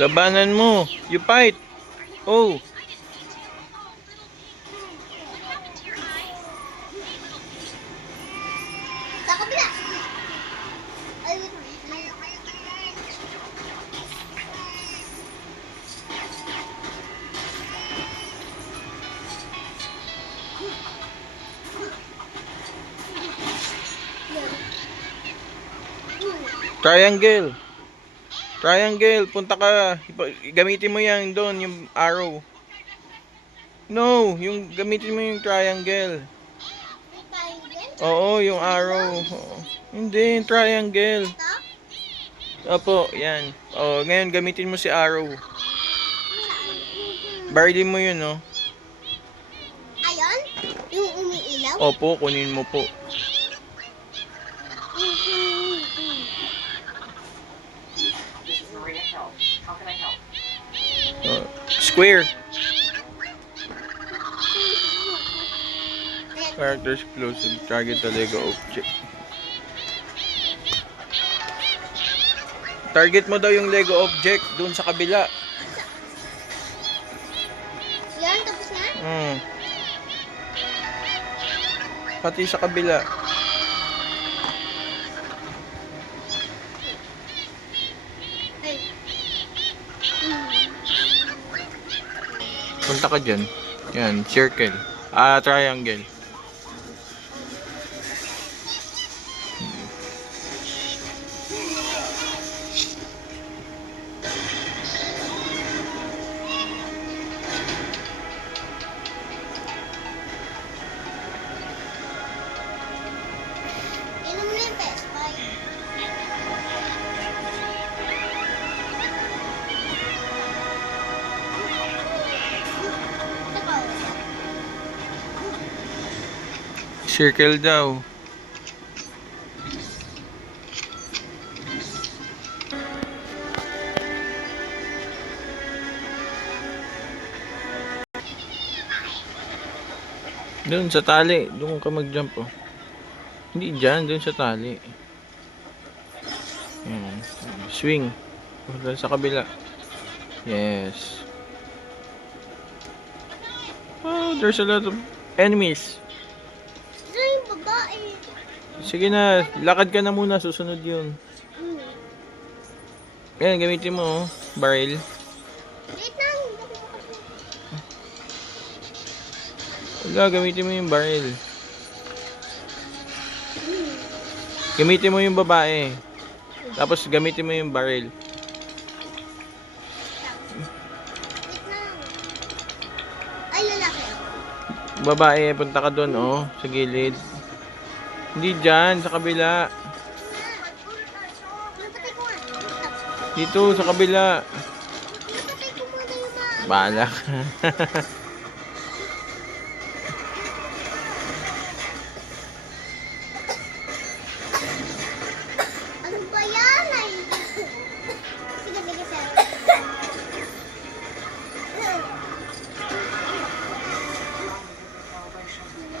Labanan mo. You fight. Oh. Sa kabila. Ay, wait. Triangle. Triangle. Punta ka. Gamitin mo yan doon. Yung arrow. No. Gamitin mo yung triangle. May triangle? Oo, yung arrow. Oo. Hindi, yung triangle. Ito? Opo, yan. Oh, ngayon gamitin mo si arrow. Saan? Barilin mo yun, no? Ayon? Yung umiilaw? Opo, kunin mo po. This is Maria Hill. How can I help? Square. Characters explosive. Target the Lego object. Target mo daw yung Lego object dun sa kabila. Yan, tapos na? Pati sa kabila. Ay. Punta ka dyan. Yan, circle. Triangle. Inom mo na yung PS5. Ito. Circle daw. Doon sa tali. Doon ka mag-jump, oh. Hindi dyan. Doon sa tali. Yan. Swing. Doon sa kabila. Yes. Oh, there's a lot of enemies. Ito yung babae. Sige na. Lakad ka na muna. Susunod yun. Yan, gamitin mo, oh. Barrel. Wait lang. Wala, gamitin mo yung barrel. Gamitin mo yung babae. Tapos gamitin mo yung barrel. Wait lang. Ay, lalaki. Babae, punta ka doon, oh. Sa gilid. Hindi dyan, sa kabila. Napatay ko nga. Dito, sa kabila. Napatay ko muna yung mga... Bahala ka. Ano ba yan? Ay. Sige, sige, sir.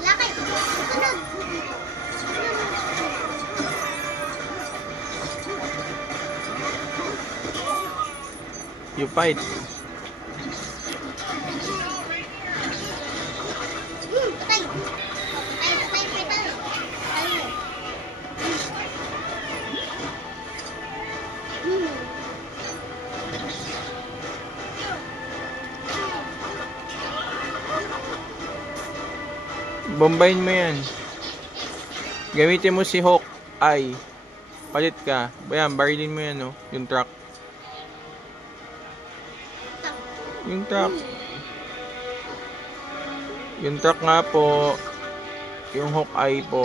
Laki. Sunod. You fight. Patay. Patay, patay, patay. Patay mo. Bombayin mo yan. Gamitin mo si Hawk Eye. Palit ka. Bayan, barilin mo yan, oh. Yung truck. Yung truck. Yung truck nga po. Yung Hawk Eye po.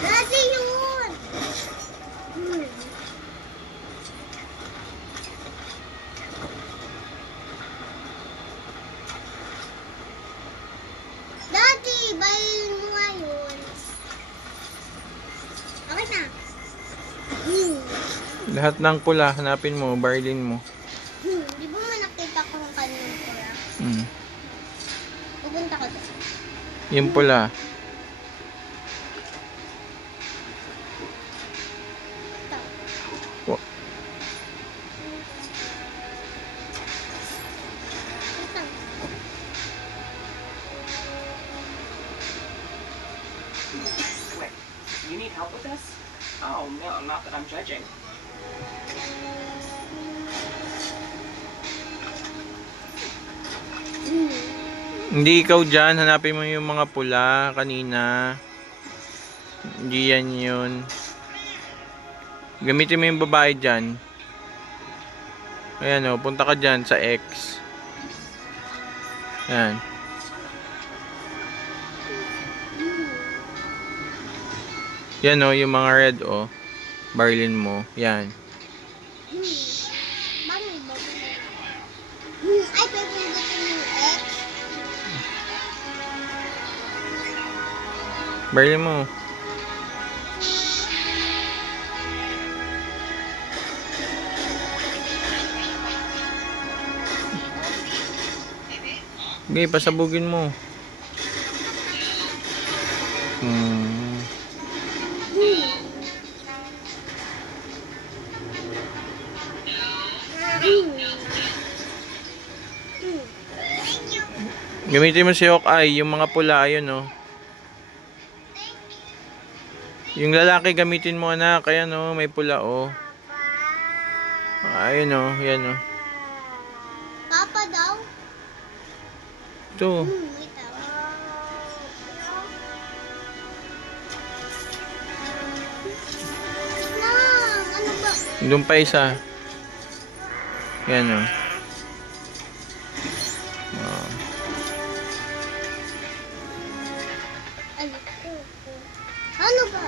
Nasi yun. Lahat ng pula, hanapin mo, barilin mo. Di ba man nakita ko ng kanina pula? Hmm. Pupunta ko doon. Yung pula. Ito. Wa- Ito. Wait, you need help with this? Oh, no, not that I'm judging. Hindi ikaw dyan, hanapin mo yung mga pula kanina. Hindi yan yun. Gamitin mo yung babae dyan. Ayan o, punta ka dyan sa X. Ayan. Yan o, yung mga red o. Barilin mo. Yan. Mami, bago na. Ay, pipindutin yung X. Barilin mo. Okay, pasabugin mo. Hmm. Gamitin mo si Hawkeye, yung mga pula, ayun oh. Yung lalaki gamitin mo anak, ayan oh, may pula oh. Ayun oh, yan oh. Papa daw. Ito. Wait ah. Lang, ano ba? Doon pa isa. Yan oh. Oh. Ano ba?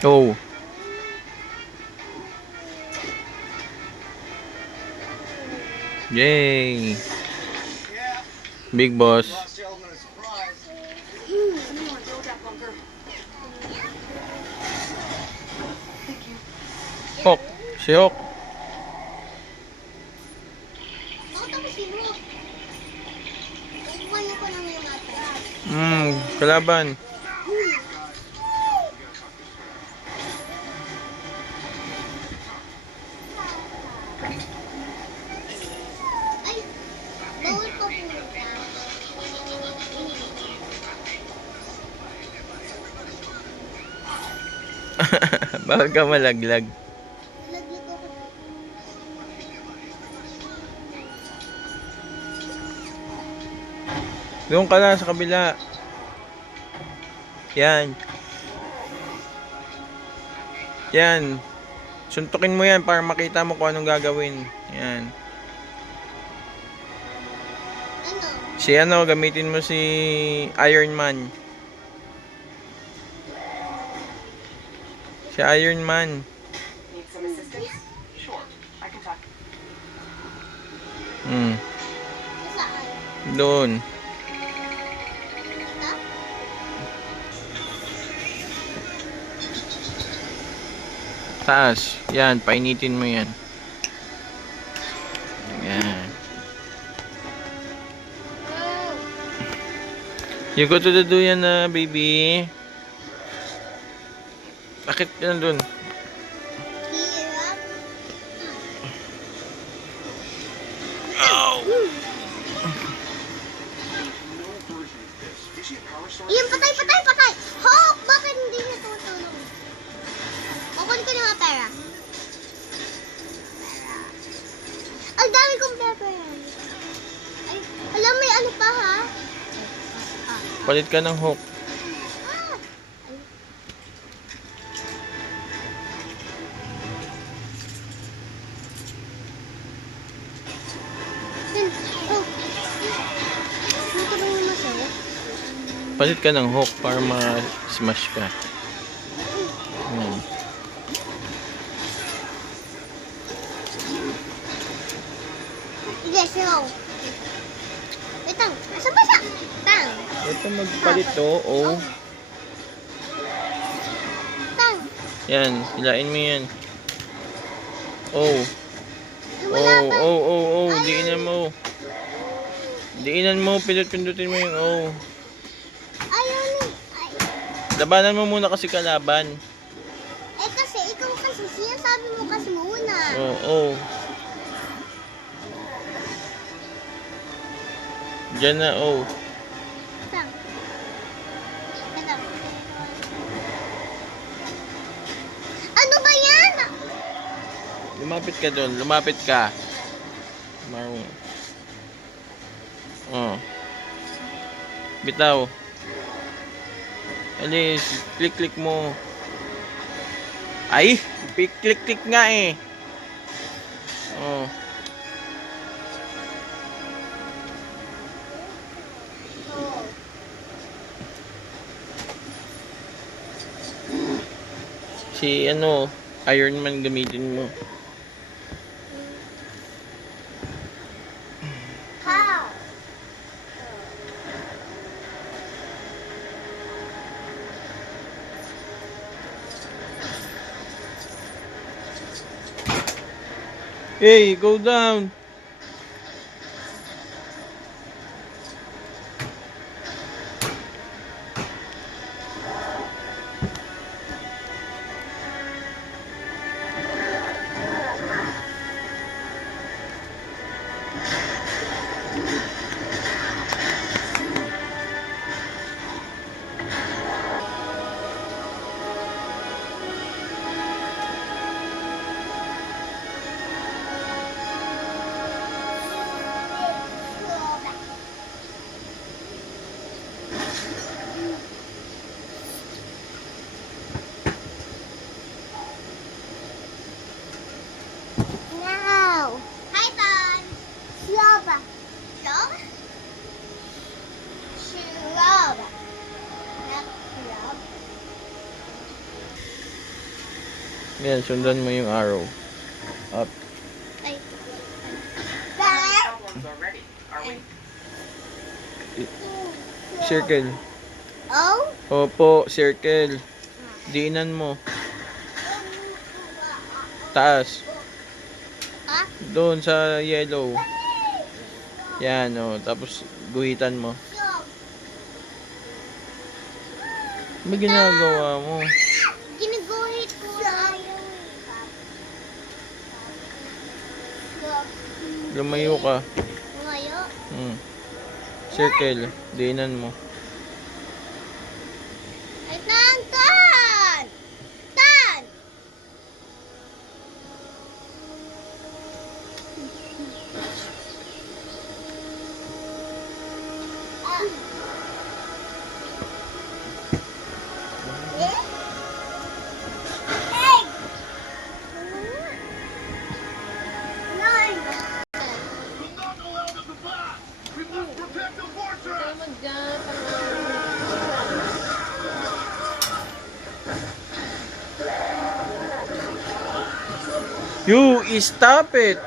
Oh. Yay. Big boss. Come on, build that bunker. Hawk. Si Hawk. Bakit ako sinunod? Kukuha ko ng mga mata. Kalaban. Ay, bawal pa punta. Bawal ka malaglag. Laglag ako. Doon ka na sa kabila. Yan. Yan. Suntukin mo yan para makita mo kung anong gagawin. Yan. Ano? Si ano, gamitin mo si Iron Man. Si Iron Man. Need some assistance? Sure, I can talk. Saan? Doon. Ha? Taas. Yan, painitin mo yan. Yan. Wow. You go to the do yan na, baby. Bakit yan doon? Hirap. Ow! Iyan, patay, patay, patay! Hawk! Bakit hindi niya tutulong? Kukunin ko na mga pera. Ang dami kong pera. Ay, alam, may ano pa ha? Palit ka ng hook. Ah! Ay. Oh. Natulong naman sa'yo. Palit ka ng hook para ma-smash ka. Yes, no. Wait lang. Asa ba ka magpalit to. Oh. Tan. Yan, hilain mo yan. Oh. Lumalaban. Oh. Diinan mo. Diinan mo, pindut-pindutin mo yung oh. Ayaw ni. Ay. Labanan mo muna kasi kalaban. Eh kasi, ikaw kasi, sinasabi mo kasi muna. Oh. Diyan na, oh. Tan. Ito. Ano ba yan? Lumapit ka doon, lumapit ka. Marunong. Oh. Bitaw. Alis, click mo. Ay, click nga eh. Oh. Si ano, Iron Man gamitin mo. How? Hey, go down. Now. Hi, Tan. Slova. Slova? Slova. Not slova. Yan, sundan mo yung arrow. Up. Ay. Our problems already, are we? Circle. Oh? Opo, circle. Diinan mo. Taas. Ha? Doon sa yellow. Yan, oh. Tapos, guhitan mo. Ano ginagawa mo? Ginuguhit ko na ayaw. Lumayo ka. Ngayon? Circle. Diinan mo. Ay, Tan! Tan! Tan! You, stop it!